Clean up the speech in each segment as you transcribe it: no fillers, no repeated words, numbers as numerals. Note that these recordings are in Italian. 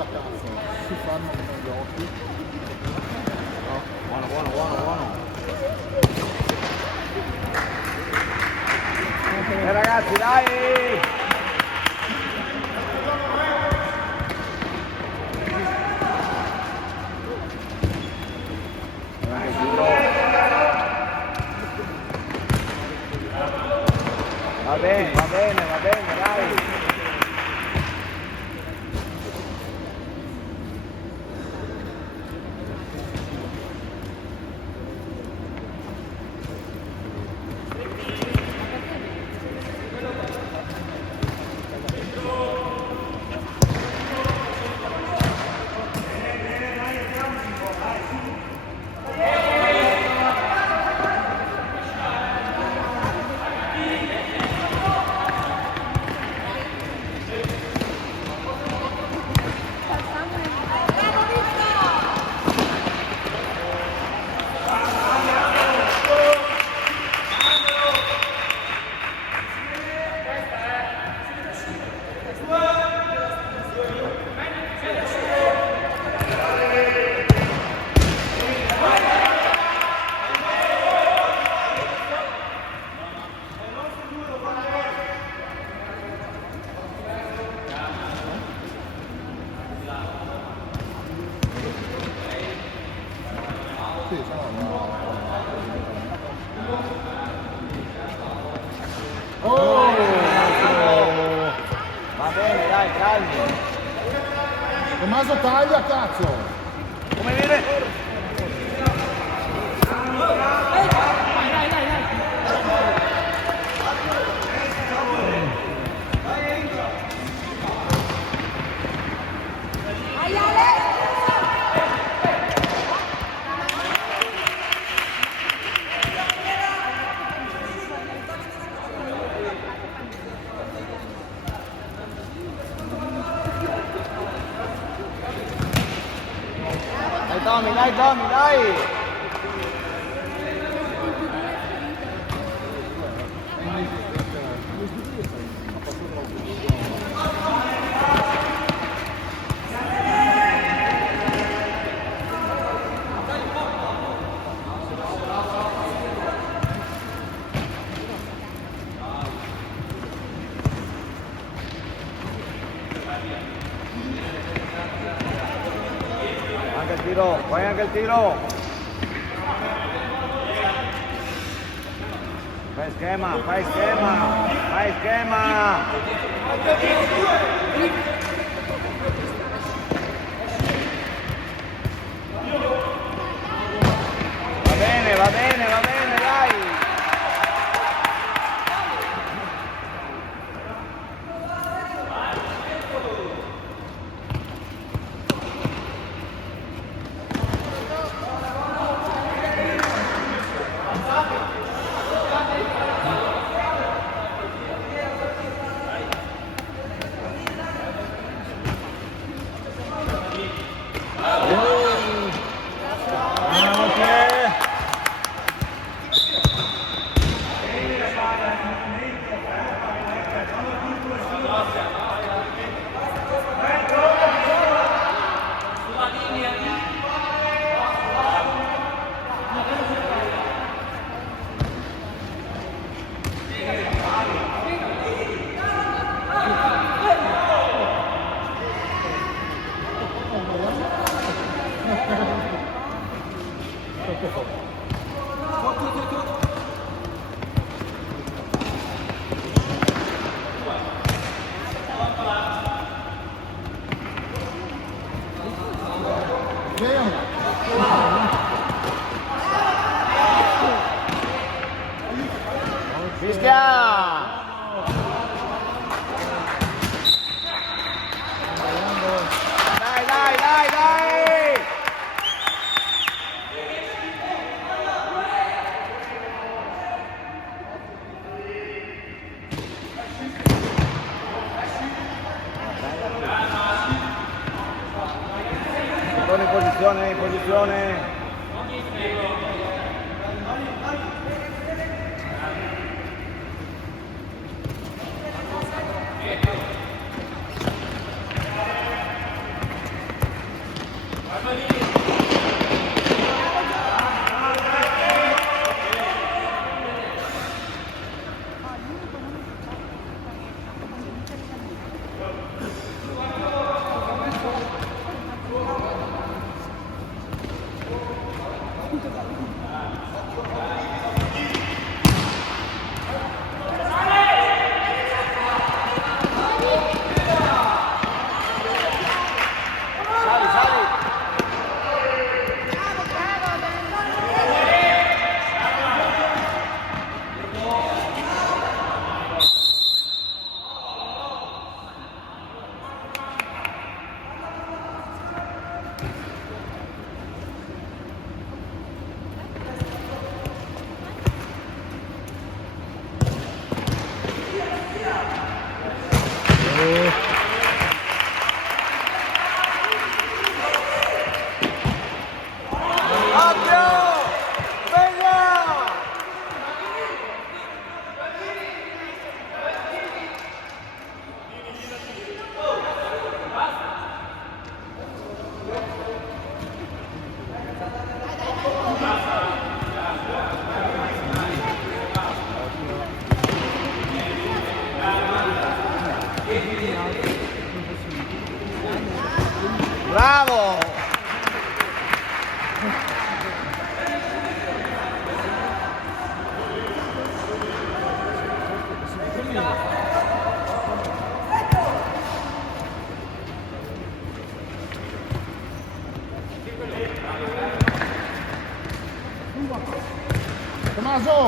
a cazzo, si fanno con gli occhi. Buono, buono, buono, buono. Ragazzi, dai! Va bene, dai! Va bene, dai, calmi. Tommaso taglia, cazzo! Come viene? Dai Tommy, dai! Anche il tiro, poi anche il tiro! Fai schema, fai schema, fai schema! Va bene, dai! In posizione. Sali, sali. Occhio! Venga! Bravo! Tommaso!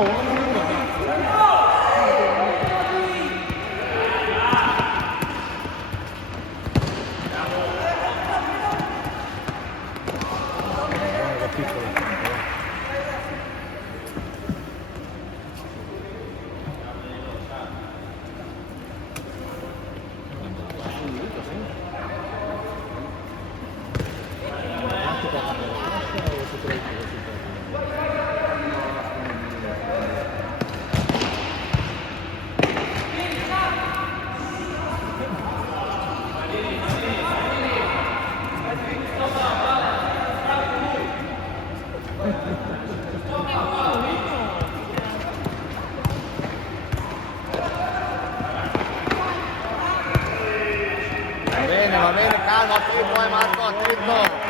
Va bene, calma, attento, Marco, attento.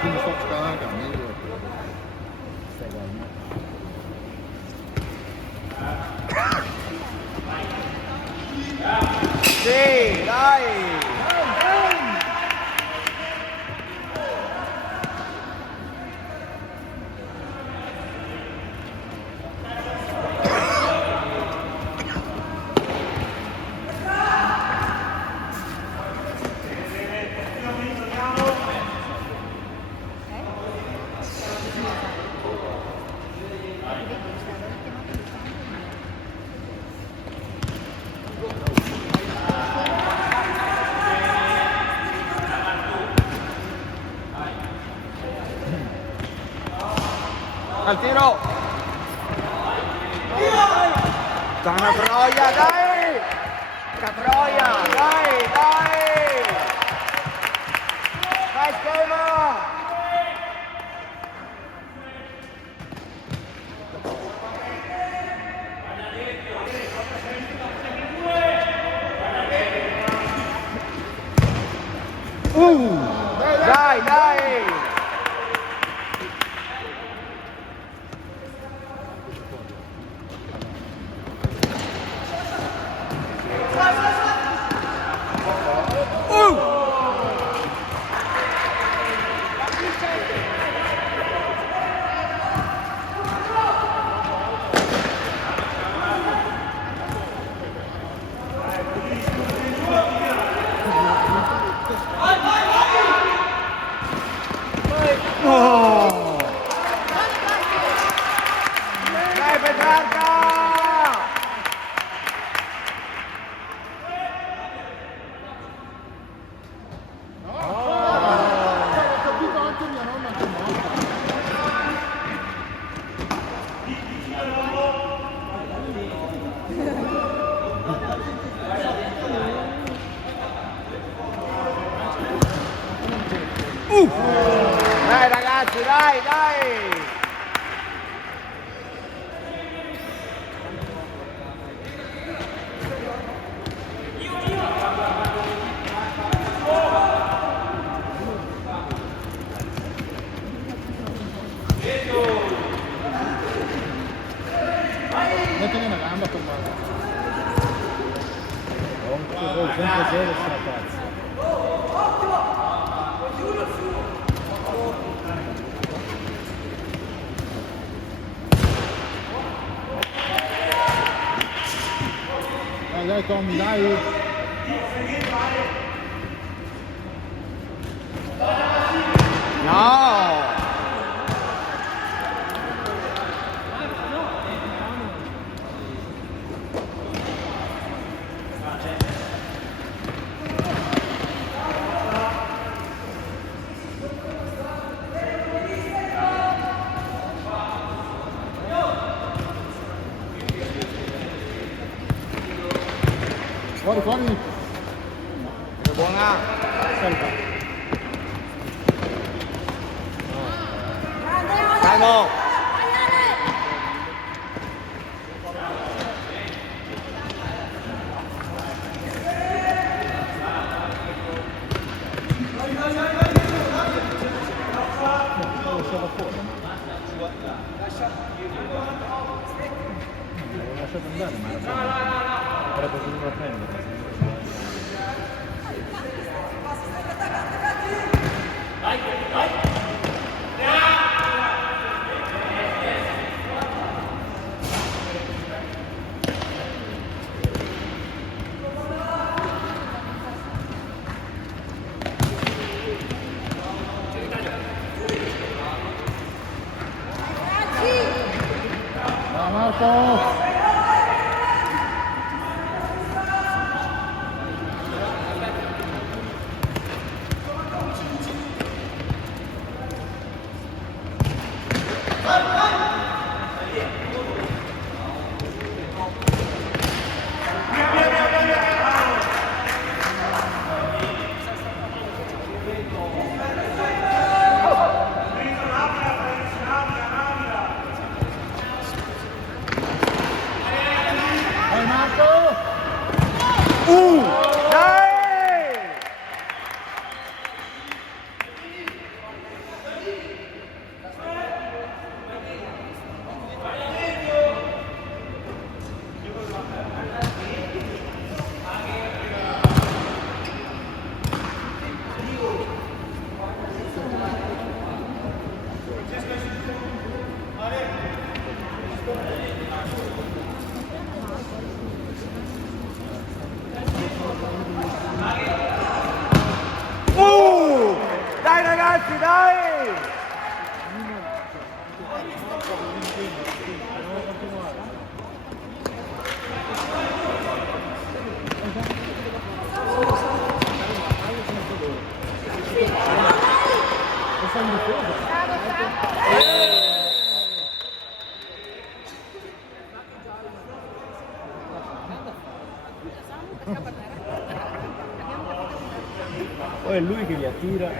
Quindi sto scalando meglio. Sì, dai! Al tiro! Una troia, dai! Una troia, dai, dai! Fai schema! Dai, dai! Marca! Dai ragazzi, dai, dai! Mettene una gamba con mano. Sempre zero sta pazza. Dai, dai Tommy, dai! No! Fuori, fuori! Buona! Salva! Calmo! Lasciava fuori. L'avevo lasciato andare, ma era potuto prendere. Ciao Marco! Vai Marco! Dai! Dai ragazzi, dai! Poi è lui che li attira.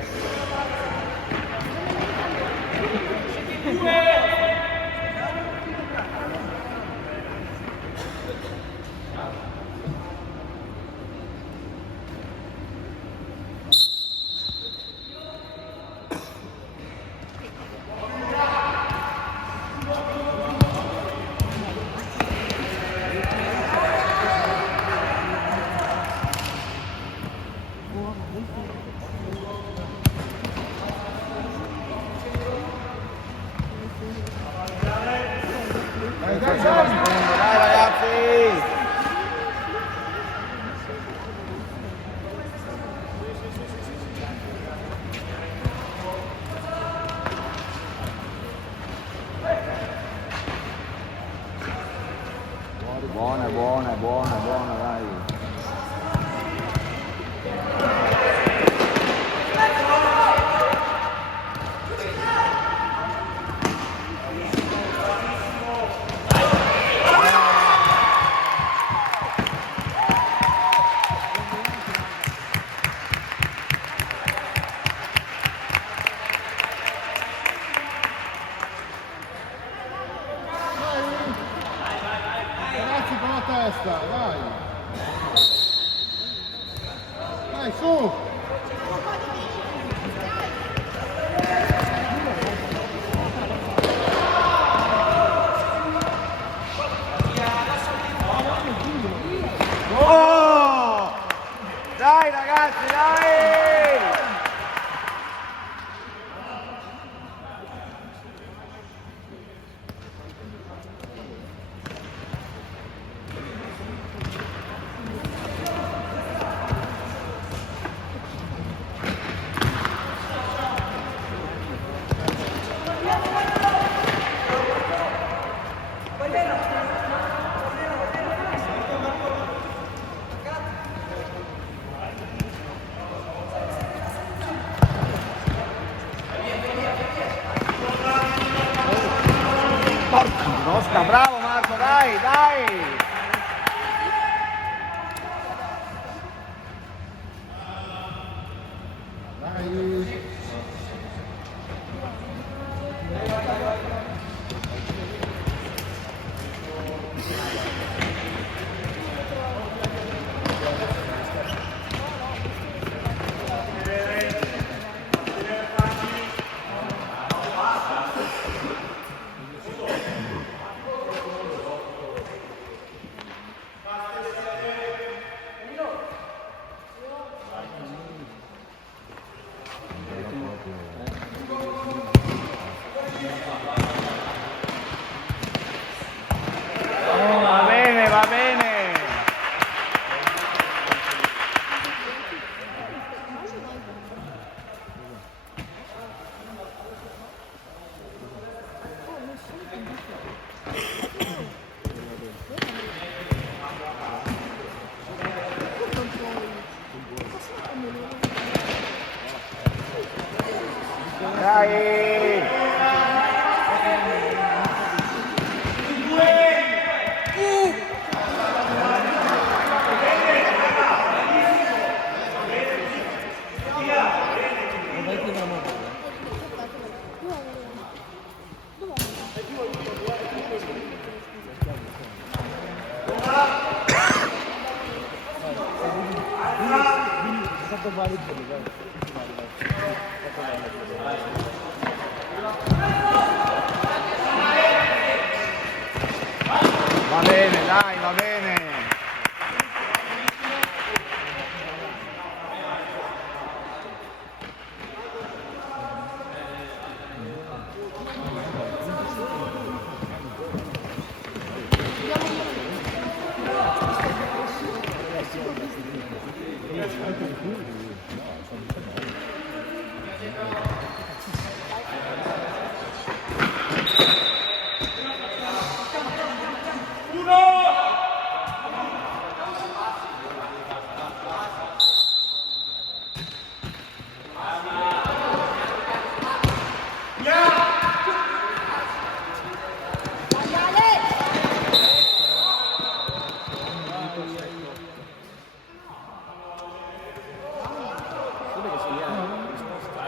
Buona, buona, buona, buona, dai. Ragazzi con la testa, vai! Dai, su! Oh! Dai ragazzi, dai! Rosca, bravo Marco, dai, dai! Dai! Va bene, va bene! Dai! Va bene, dai, va bene!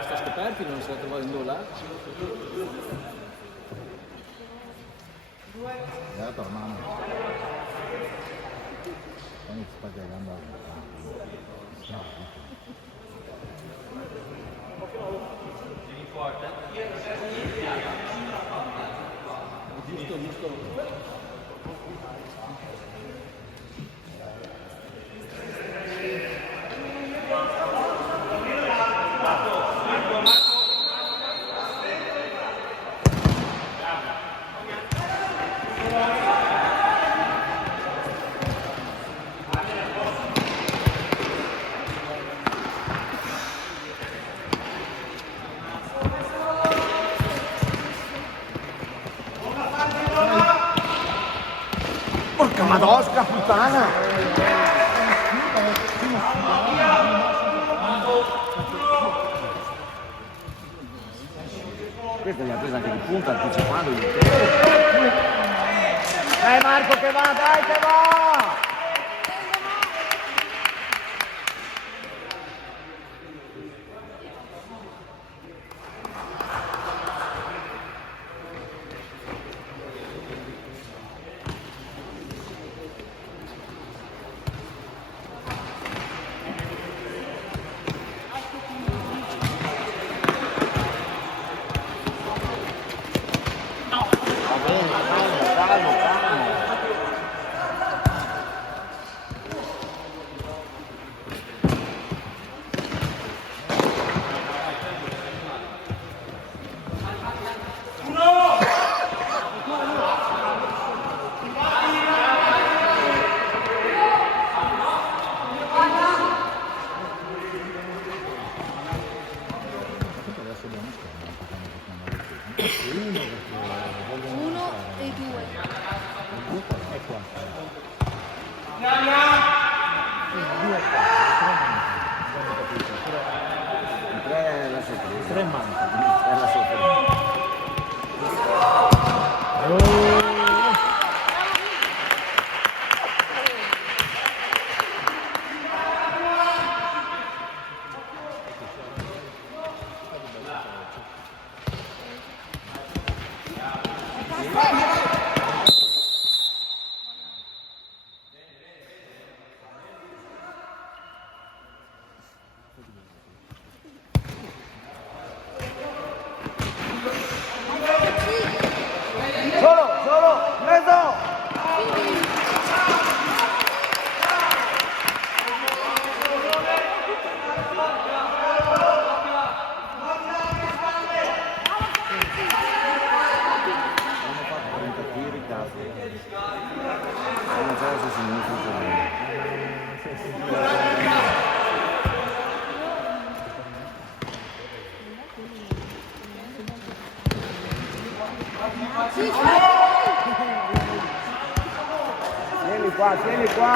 Sta scoperti, non si è trovato in là. È la tua mano. Poi sta cagando. Giusto, giusto. Madosca puttana! Questa mi ha presa anche di punta anticipando il tempo. Marco che va, dai che va! Tieni qua!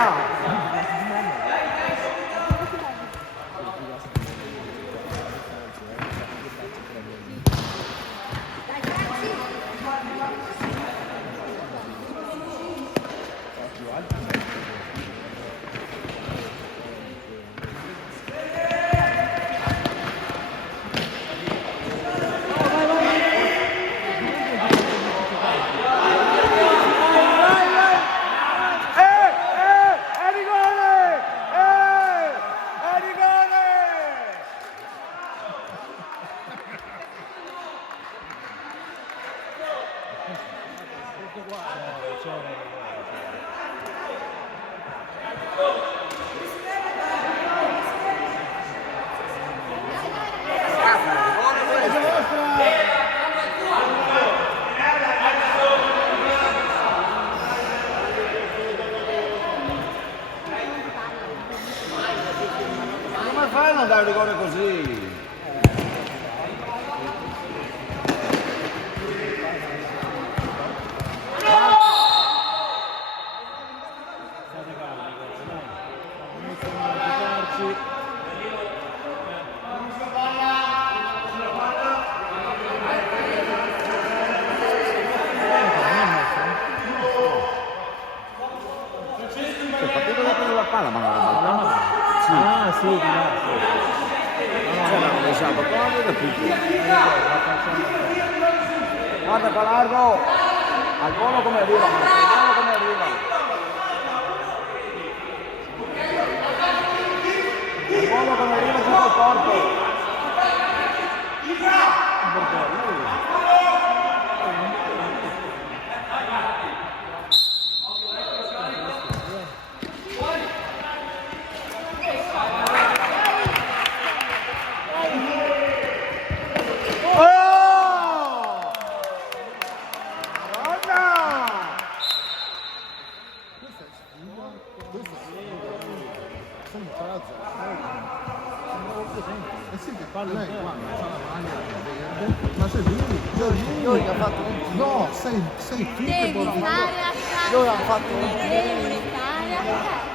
Come fai a non dare rigore così? Palla ma non era mai. Sì. Ah, sì, di là. Esatto, da tutti. Guarda qua largo. Al volo come arriva, al volo come arriva. Al volo come arriva giù col corpo. Parla qua, fa la maglia. Ma sei lui? Iori ha fatto un No, sei tu che Devi porti. stare a casa. Iori ha fatto un Devi stare a casa.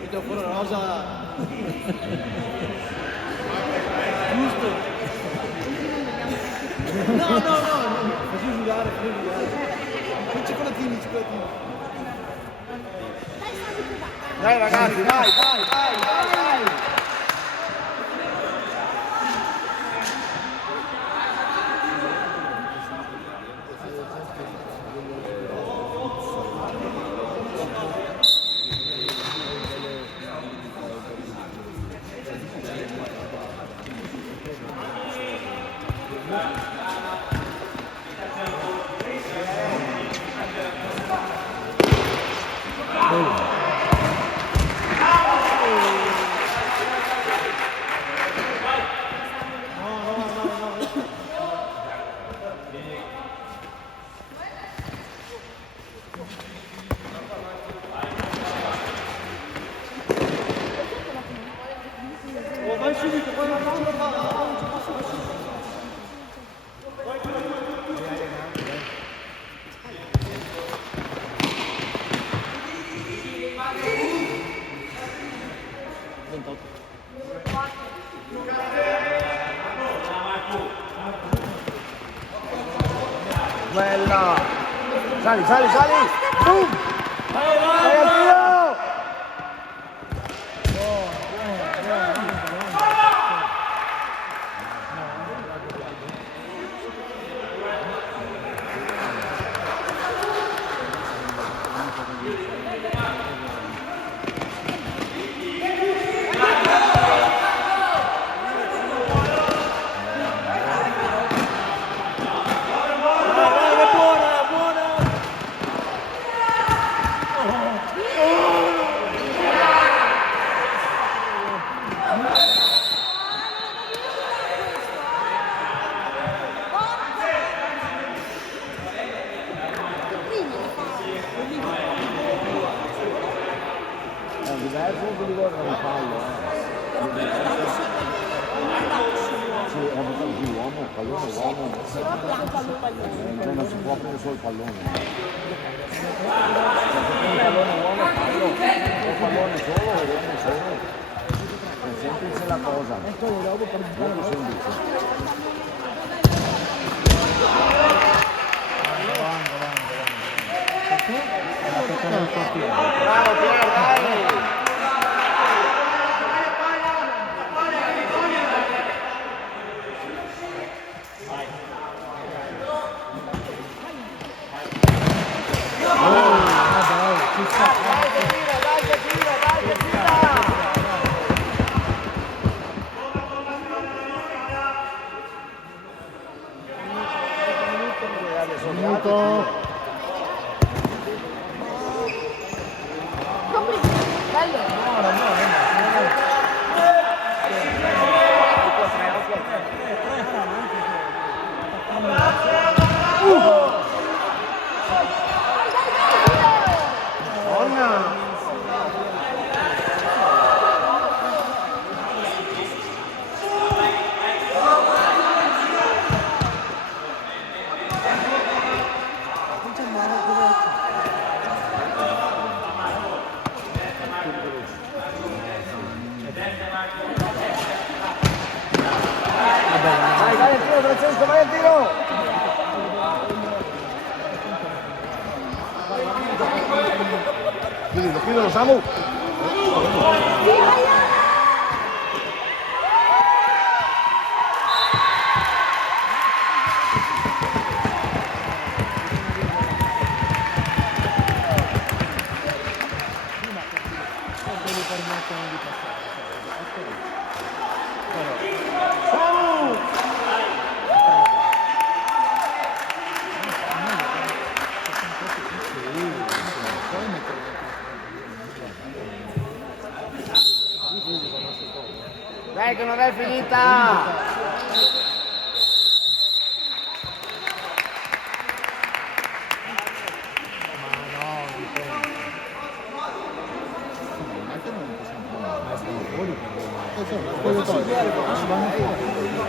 Vedo fuori una cosa giusto. No, faccio giocare. I cioccolatini. Dai ragazzi, vai! Vai subito, poi non ce la fa. Bella! Sali! Boom! Vai al tiro! È un diverso che riguarda il fallo, Sì, è un po' più uomo, pallone uomo. Non si può prendere solo il pallone. Il pallone uomo, fallo. O pallone solo o uomo solo. È semplice la cosa. Molto semplice. Bravo Piero, dai! Dai che tira! Minuto. Vai al tiro, Francesco, vai al tiro! Chiudilo, Samu! Samu! Dai che non è finita! Quello toglie, vanno fuori.